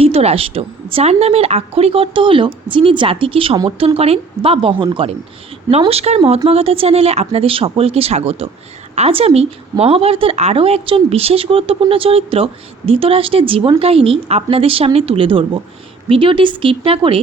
ধৃতরাষ্ট্র, যার নামের আক্ষরিক অর্থ হলো যিনি জাতিকে সমর্থন করেন বা বহন করেন। নমস্কার মহাত্মাগাথা চ্যানেলে আপনাদের সকলকে স্বাগত। আজ আমি মহাভারতের আরও একজন বিশেষ গুরুত্বপূর্ণ চরিত্র, ধৃতরাষ্ট্রের জীবন কাহিনী আপনাদের সামনে তুলে ধরব। ভিডিওটি স্কিপ না করে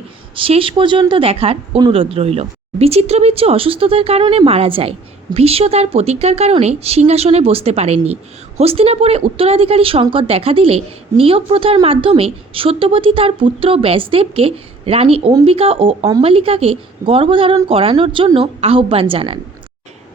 শেষ পর্যন্ত দেখার অনুরোধ রইল। বিচিত্রবীর্য অসুস্থতার কারণে মারা যায়। ভীষ্ম তার প্রতিজ্ঞার কারণে সিংহাসনে বসতে পারেননি। হস্তিনাপুরে উত্তরাধিকারী সংকট দেখা দিলে নিয়োগ প্রথার মাধ্যমে সত্যবতী তার পুত্র ব্যাসদেবকে রানী অম্বিকা ও অম্বালিকাকে গর্ভধারণ করানোর জন্য আহ্বান জানান।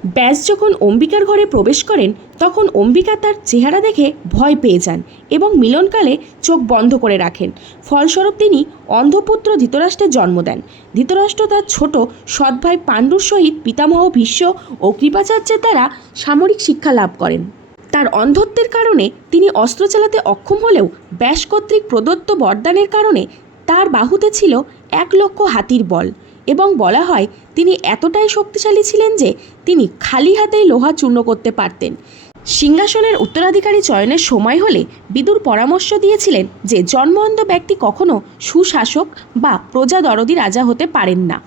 ব্যাস যখন অম্বিকার ঘরে প্রবেশ করেন, তখন অম্বিকা তার চেহারা দেখে ভয় পেয়ে যান এবং মিলনকালে চোখ বন্ধ করে রাখেন। ফলস্বরূপ তিনি অন্ধপুত্র ধৃতরাষ্ট্রের জন্ম দেন। ধৃতরাষ্ট্র তার ছোট সৎ ভাই পাণ্ডুর সহিত পিতামহ ভীষ্ম ও কৃপাচার্যের দ্বারা সামরিক শিক্ষা লাভ করেন। তার অন্ধত্বের কারণে তিনি অস্ত্র চালাতে অক্ষম হলেও ব্যাস কর্তৃক প্রদত্ত বরদানের কারণে তার বাহুতে ছিল এক লক্ষ হাতির বল। এবং বলা হয়, তিনি এতটাই শক্তিশালী ছিলেন যে তিনি খালি হাতেই লোহা চূর্ণ করতে পারতেন। সিংহাসনের উত্তরাধিকারী চয়নের সময় হলে বিদুর পরামর্শ দিয়েছিলেন যে জন্মঅন্ধ ব্যক্তি কখনো সুশাসক বা প্রজাদরদি রাজা হতে পারেন না।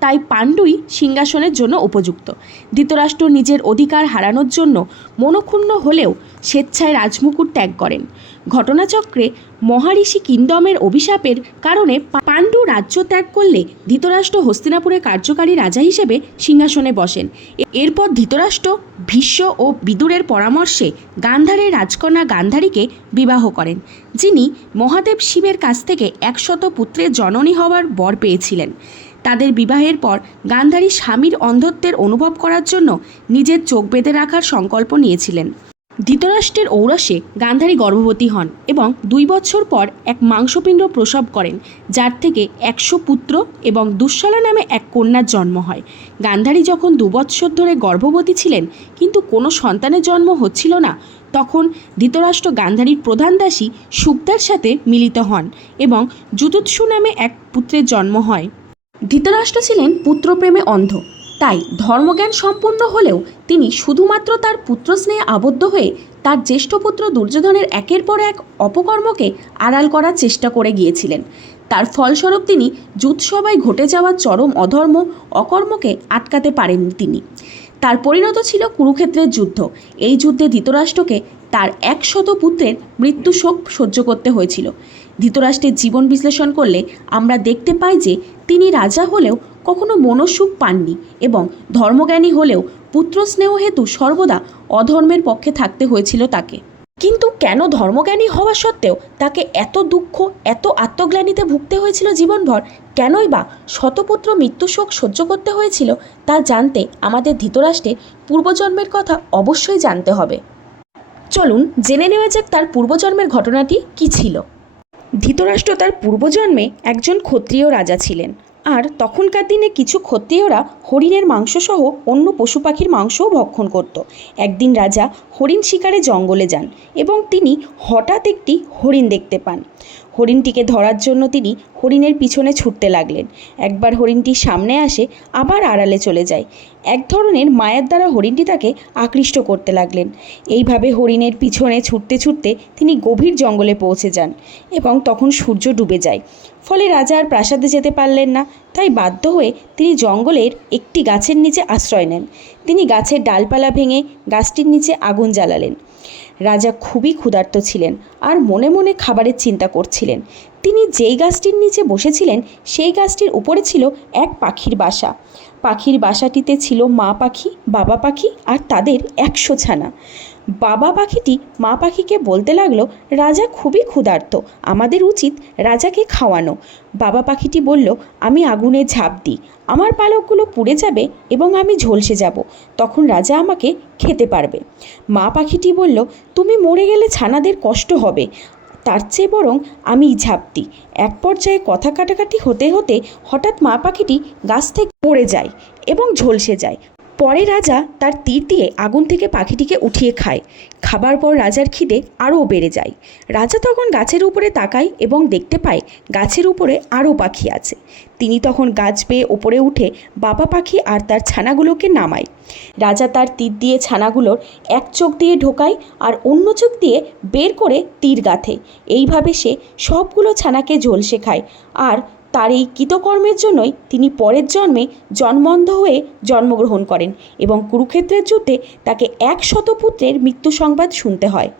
তাই পাণ্ডুই সিংহাসনের জন্য উপযুক্ত। ধৃতরাষ্ট্র নিজের অধিকার হারানোর জন্য মনক্ষুণ্ণ হলেও স্বেচ্ছায় রাজমুকুট ত্যাগ করেন। ঘটনাচক্রে মহারিষি কিংদমের অভিশাপের কারণে পাণ্ডু রাজ্য ত্যাগ করলে ধৃতরাষ্ট্র হস্তিনাপুরের কার্যকারী রাজা হিসেবে সিংহাসনে বসেন। এরপর ধৃতরাষ্ট্র ভীষ্ম ও বিদুরের পরামর্শে গান্ধারের রাজকন্যা গান্ধারীকে বিবাহ করেন, যিনি মহাদেব শিবের কাছ থেকে একশত পুত্রের জননী হওয়ার বর পেয়েছিলেন। তাদের বিবাহের পর গান্ধারী স্বামীর অন্ধত্বের অনুভব করার জন্য নিজের চোখ বেঁধে রাখার সংকল্প নিয়েছিলেন। ধৃতরাষ্ট্রের ঔরসে গান্ধারী গর্ভবতী হন এবং দুই বছর পর এক মাংসপিণ্ড প্রসব করেন, যার থেকে একশো পুত্র এবং দুঃশলা নামে এক কন্যার জন্ম হয়। গান্ধারী যখন দুবৎসর ধরে গর্ভবতী ছিলেন, কিন্তু কোনো সন্তানের জন্ম হচ্ছিল না, তখন ধৃতরাষ্ট্র গান্ধারীর প্রধান দাসী সুক্তার সাথে মিলিত হন এবং যুতুৎসু নামে এক পুত্রের জন্ম হয়। ধৃতরাষ্ট্র ছিলেন পুত্রপ্রেমে অন্ধ। তাই ধর্মজ্ঞান সম্পন্ন হলেও তিনি শুধুমাত্র তার পুত্রস্নেহে আবদ্ধ হয়ে তার জ্যেষ্ঠ পুত্র দুর্যোধনের একের পর এক অপকর্মকে আড়াল করার চেষ্টা করে গিয়েছিলেন। তার ফলস্বরূপ তিনি যুদ্ধসভায় ঘটে যাওয়া চরম অধর্ম, অকর্মকে আটকাতে পারেননি তিনি। তার পরিণত ছিল কুরুক্ষেত্রের যুদ্ধ। এই যুদ্ধে ধৃতরাষ্ট্রকে তার একশত পুত্রের মৃত্যু শোক সহ্য করতে হয়েছিল। ধৃতরাষ্ট্রের জীবন বিশ্লেষণ করলে আমরা দেখতে পাই যে তিনি রাজা হলেও কখনো মনসুখ পাননি এবং ধর্মজ্ঞানী হলেও পুত্র স্নেহ হেতু সর্বদা অধর্মের পক্ষে থাকতে হয়েছিল তাকে। কিন্তু কেন ধর্মজ্ঞানী হওয়া সত্ত্বেও তাকে এত দুঃখ, এত আত্মগ্লানিতে ভুগতে হয়েছিল জীবনভর? কেনই বা শতপুত্র মৃত্যুশোক সহ্য করতে হয়েছিল তা জানতে আমাদের ধৃতরাষ্ট্রের পূর্বজন্মের কথা অবশ্যই জানতে হবে। চলুন জেনে নেওয়া যাক তার পূর্বজন্মের ঘটনাটি কি ছিল। ধৃতরাষ্ট্র তার পূর্বজন্মে একজন ক্ষত্রিয় রাজা ছিলেন আর তখনকার দিনে কিছু ক্ষত্রিয়রা হরিণের মাংসসহ অন্য পশু পাখির মাংসও ভক্ষণ করত। একদিন রাজা হরিণ শিকারে জঙ্গলে যান এবং তিনি হঠাৎ একটি হরিণ দেখতে পান। হরিণটিকে ধরার জন্য তিনি হরিণের পিছনে ছুটতে লাগলেন। একবার হরিণটি সামনে আসে, আবার আড়ালে চলে যায়। এক ধরনের মায়ের দ্বারা হরিণটি তাকে আকৃষ্ট করতে লাগলেন। এইভাবে হরিণের পিছনে ছুটতে ছুটতে তিনি গভীর জঙ্গলে পৌঁছে যান এবং তখন সূর্য ডুবে যায়। ফলে রাজা আর প্রাসাদে যেতে পারলেন না, তাই বাধ্য হয়ে তিনি জঙ্গলের একটি গাছের নিচে আশ্রয় নেন। তিনি গাছের ডালপালা ভেঙে গাছটির নিচে আগুন জ্বালালেন। রাজা খুবই ক্ষুধার্ত ছিলেন আর মনে মনে খাবারের চিন্তা করছিলেন। তিনি যেই গাছটির নিচে বসেছিলেন, সেই গাছটির উপরে ছিল এক পাখির বাসা। পাখির বাসাটিতে ছিল মা পাখি, বাবা পাখি আর তাদের একশো ছানা। বাবা পাখিটি মা পাখিকে বলতে লাগল, রাজা খুবই ক্ষুধার্ত, আমাদের উচিত রাজাকে খাওয়ানো। বাবা পাখিটি বলল, আমি আগুনে ঝাঁপ দিই, আমার পালকগুলো পুড়ে যাবে এবং আমি ঝলসে যাব, তখন রাজা আমাকে খেতে পারবে। মা পাখিটি বলল, তুমি মরে গেলে ছানাদের কষ্ট হবে, তার চেয়ে বরং আমি ঝাঁপ দিই। এক পর্যায়ে কথা কাটাকাটি হতে হতে হঠাৎ মা পাখিটি গাছ থেকে পড়ে যায় এবং ঝলসে যায়। পরে রাজা তার তীর দিয়ে আগুন থেকে পাখিটিকে উঠিয়ে খায়। খাবার পর রাজার খিদে আরও বেড়ে যায়। রাজা তখন গাছের উপরে তাকায় এবং দেখতে পায় গাছের উপরে আরও পাখি আছে। তিনি তখন গাছ বেয়ে ওপরে উঠে বাবা পাখি আর তার ছানাগুলোকে নামায়। রাজা তার তীর দিয়ে ছানাগুলোর এক চোখ দিয়ে ঢোকায় আর অন্য চোখ দিয়ে বের করে তীর গাঁথে। এইভাবে সে সবগুলো ছানাকে ঝলসে খায় আর তার এই কৃতকর্মের জন্যই তিনি পরের জন্মে জন্মন্ধ হয়ে জন্মগ্রহণ করেন এবং কুরুক্ষেত্রের যুদ্ধে তাকে এক শতপুত্রের মৃত্যু সংবাদ শুনতে হয়।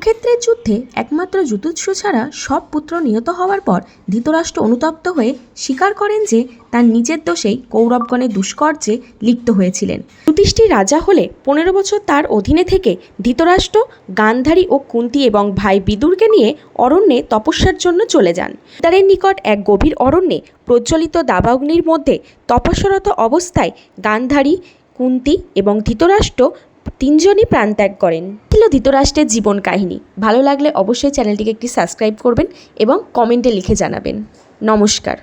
কুরুক্ষেত্রের যুদ্ধে একমাত্র যুতুৎসু ছাড়া সব পুত্র নিহত হওয়ার পর ধৃতরাষ্ট্র অনুতপ্ত হয়ে স্বীকার করেন যে তার নিজের দোষেই কৌরবগণের দুষ্কর্যে লিপ্ত হয়েছিলেন। যুধিষ্ঠির রাজা হলে পনেরো বছর তার অধীনে থেকে ধৃতরাষ্ট্র, গান্ধারী ও কুন্তি এবং ভাই বিদুরকে নিয়ে অরণ্যে তপস্যার জন্য চলে যান। তাদের নিকট এক গভীর অরণ্যে প্রজ্বলিত দাবাগ্নির মধ্যে তপস্যারত অবস্থায় গান্ধারী, কুন্তি এবং ধৃতরাষ্ট্র তিনজনই প্রাণত্যাগ করেন। ছিল ধৃতরাষ্ট্রের জীবন কাহিনী। ভালো লাগলে অবশ্যই চ্যানেলটিকে একটি সাবস্ক্রাইব করবেন এবং কমেন্টে লিখে জানাবেন। নমস্কার।